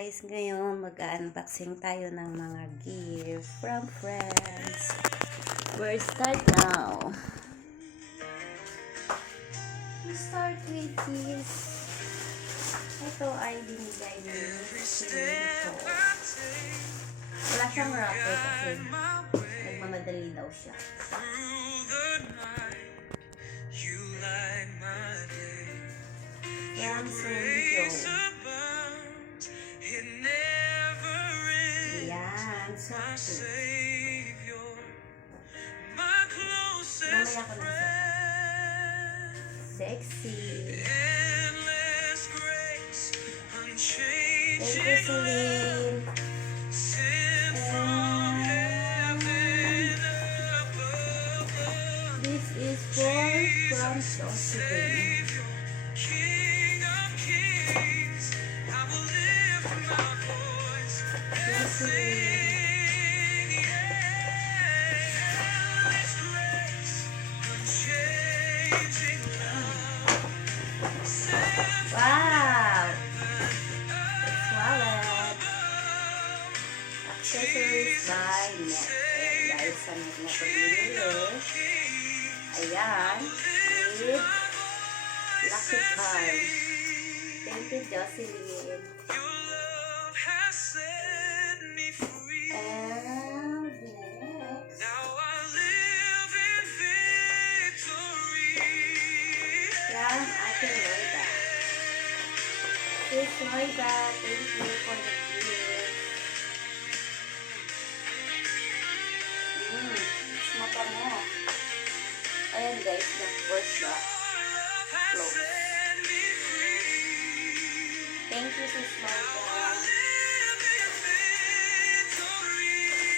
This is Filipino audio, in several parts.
guys, ngayon mag-unboxing tayo ng mga gift from friends. We'll start now. We start with this. Ito ay binigay ni Ito. Wala siyang wrapper kasi nagmamadali daw siya. From Sunjo. Yan, so cute. Mamaya ko na sexy. Thank you, Celine. This is from Josephine. Wow! It's wallet. Accessories by Net. Ayan guys, sa Net na ito binili. Ayan. With lucky card. Thank you, Jocelyn. And next. From Ate Loida. Sis Loida, thank you for the gift. It's mabango. Ayan guys, nag-first siya. Close. Thank you, Sis Loida.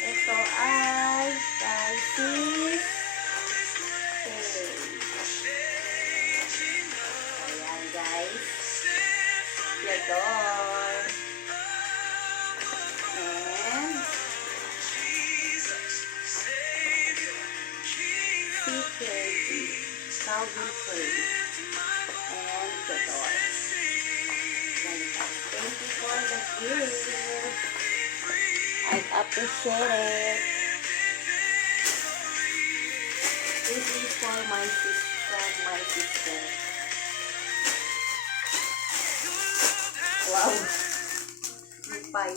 Ito ay kay Sis Ayan guys. Yador. And CKD. Calvin Klein. And Yador. Thank you for the gift. I appreciate it. This is for my sister. Wow. Lipay.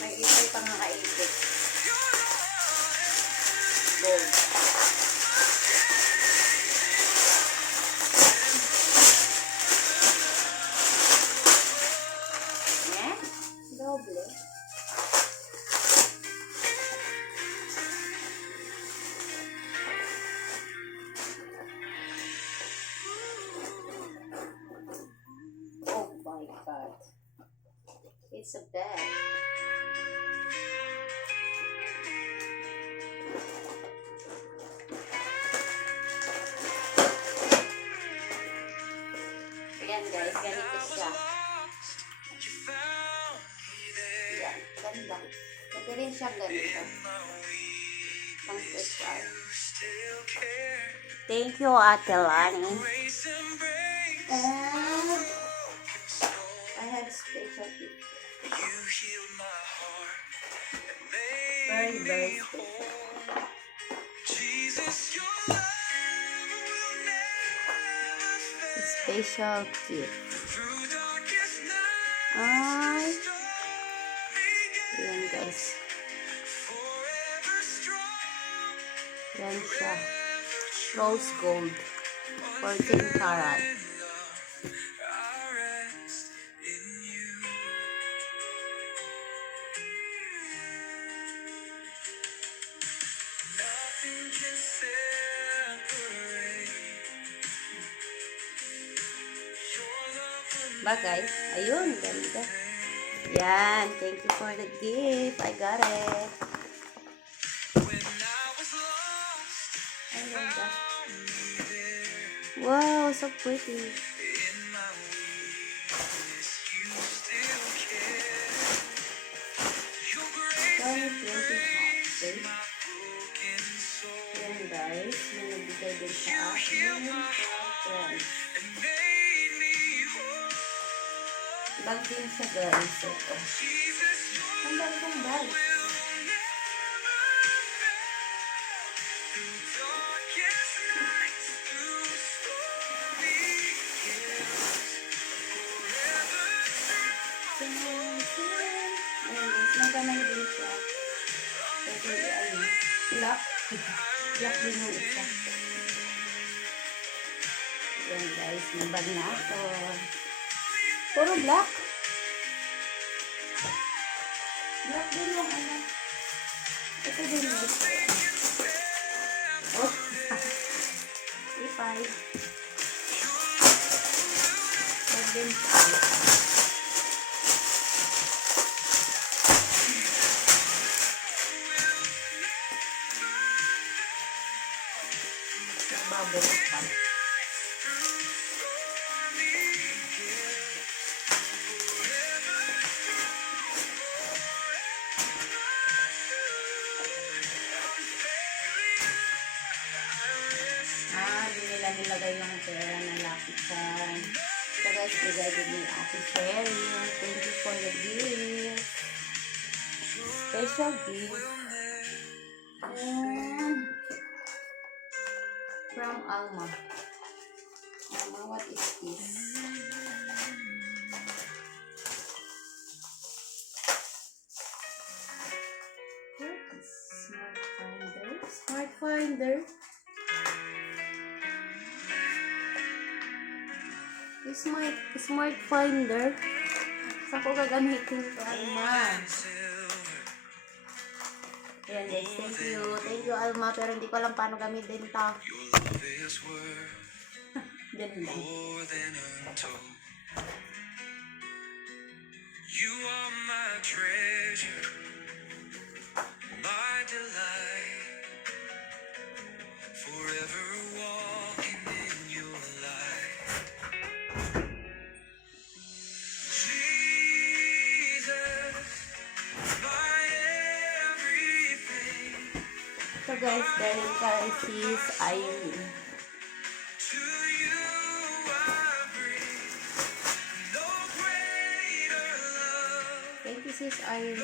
May ipay pa nga kaipit. Gold. Doble. Oh my God. It's a bag. Ayan guys, ganito siya. Yan, ganda. Pwede rin siya ganito. Pang special. Thank you, Ate Lani. And I have special gift. Very, very special. Special gift. Ay. Ayan guys. Yan siya. Rose gold. 14 karat. Bagay. Ayun, ganda. Yan, thank you for the gift. I got it. Ay, ganda. Wow, so pretty. Yan guys, may nagbigay din sa akin. Bag din siya guys. Ito. Ang dami kong bag. Ayan guys, magkanay din siya. Pwede ano, black. Black din yung isa. Ayan guys, may bag na ako. Puro black. Black din yung ano. Ito din guys. Oh. Ipay. Bag din siya. Bubble pan. Nilagay yung pera ng Lucky Charm. So guys, bigay din ni Ate Sherry. Thank you for the gift. Special gift. And from Alma. Alma, what is this? What is Smart Finder? Smart Finder? Smart Finder. Saan ko gagamitin ito, Alma? Ayan guys, thank you. Thank you, Alma. Pero hindi ko alam paano gamitin ito. Diyan lang. You are my treasure, my delight, forever walking in your light. So guys, dahil kay Sis Irene. Thank you, Sis Irene.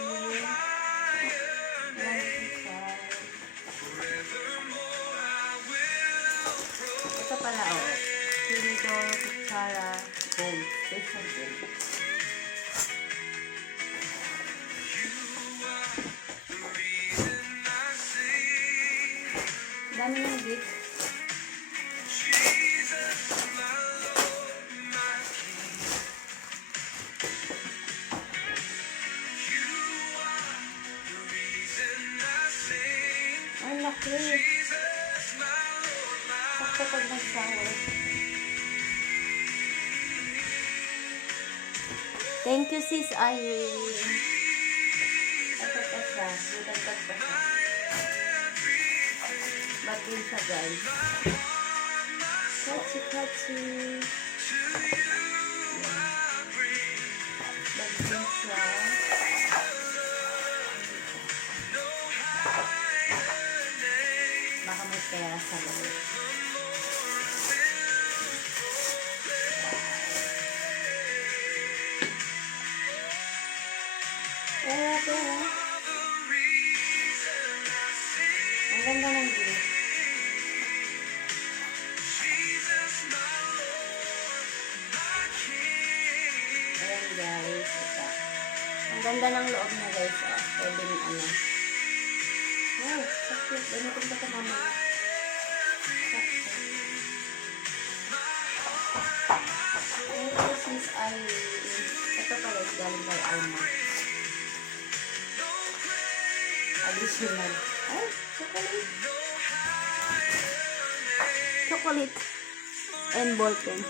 Ito pala, oh. Pinito, Kutsara, Gold. Special Gold. Dami ng gift. Ang laki. Sakto pag nag-shower. Thank you, Sis Irene. Ito pa siya. Dudagdag pa siya. Bag din siya guys. Katsi. Bag din siya. Baka may pera sa loob. Pera. Ang ganda ng gift. Guys, ito. Ang ganda ng loob niya guys, oh. Pwede ng ano. Wow, sakit. Gamitin ko ito mamaya. Sakit. Ito sis ay, ito pala is galing kay Alma. Additional. Ay, chocolate. Chocolate. And ball pen.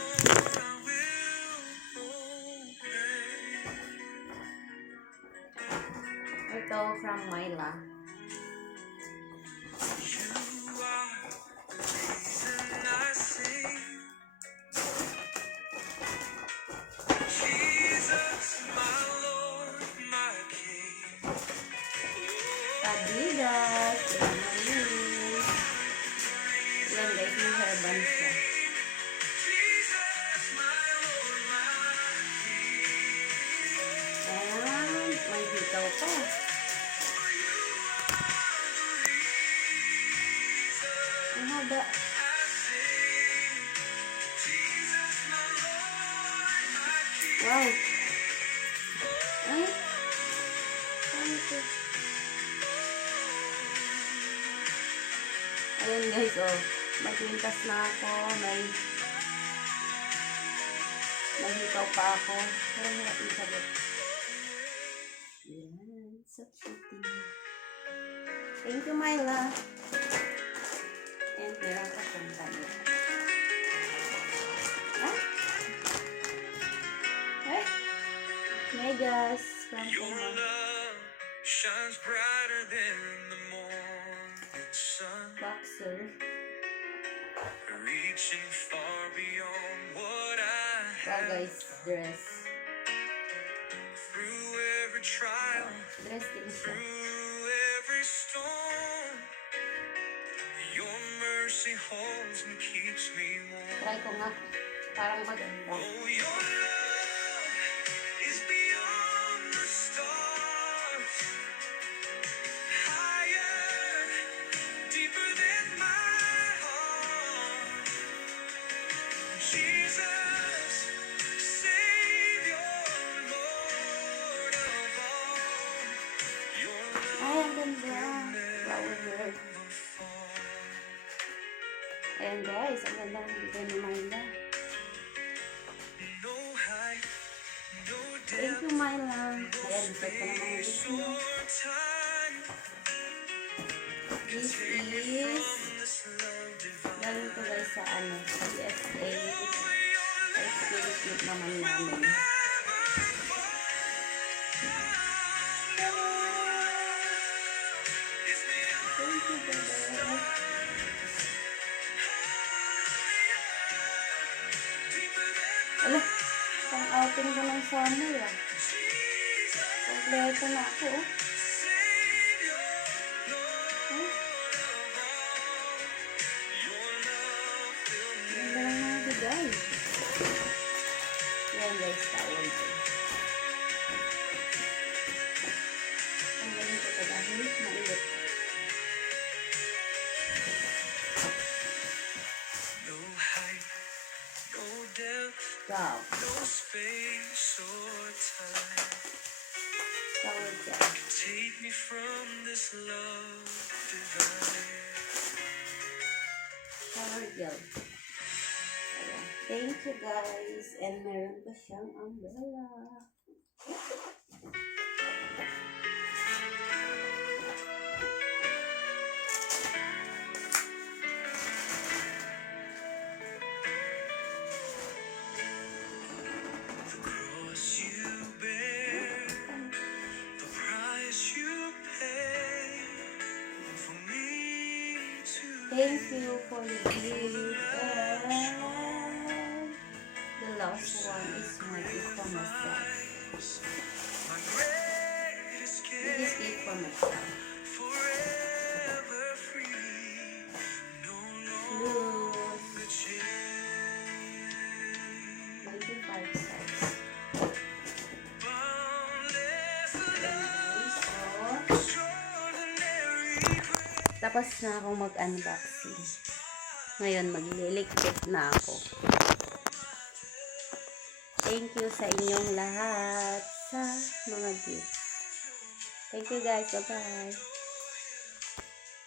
Ito from Myla. Adidas. Yan guys, may hairband siya. Wow. Ay. Ano ito? Ayan guys, oh. Magpintas na ako. May hikaw pa ako. Pero hirap yung sagot. Yan. So pretty. Thank you, Myla. And meron ka kong ganyan. Ah? Eh? Megas from Your Puma. love shines brighter than the morning sun, Boxer. reaching far beyond what I Wow, have. guys. Dress. Through every trial, Dress din siya. through every storm, your mercy holds me, keeps me warm. Try ko nga. Parang maganda. Oh, your love is beyond the stars, higher, deeper than my heart. Jesus, Savior, Lord of all, your Ay, love ang ganda. Flower girl. never falls. Ayan guys, ang ganda ng bigay ni Myla. No height, no Thank depth, you, Myla. Ayan, set ko naman ang gift mo. or time This take me is from this love divine. galing to guys sa ano, sa USA. Oh, your Sa Spirit naman will namin. never fall. It's beyond Thank you, brother. deeper than Ala, pang outing ko ng summer ah. Jesus, Kompleto na ako oh. Savior, Huh? Lord of all. Your love will Ganda lang mga bigay. Yan guys, tawag ko. Ang galing ko pa dahil maliit. no height, no depth, Wow, no space or time tawag siya. take me from this love divine. Shower gel. Ayan. Thank you guys. And meron pa siyang umbrella. The cross you bear, the price you pay for me to Thank you for the gift. And the last one is my gift for myself. my greatest This is gift. gift for myself. Forever free, no Look, longer chained. 25 size. Boundless Okay, so, extraordinary grace. tapos na akong mag-unboxing. Ngayon, maglilikit na ako. Thank you sa inyong lahat sa mga gifts. Thank you guys. Bye-bye.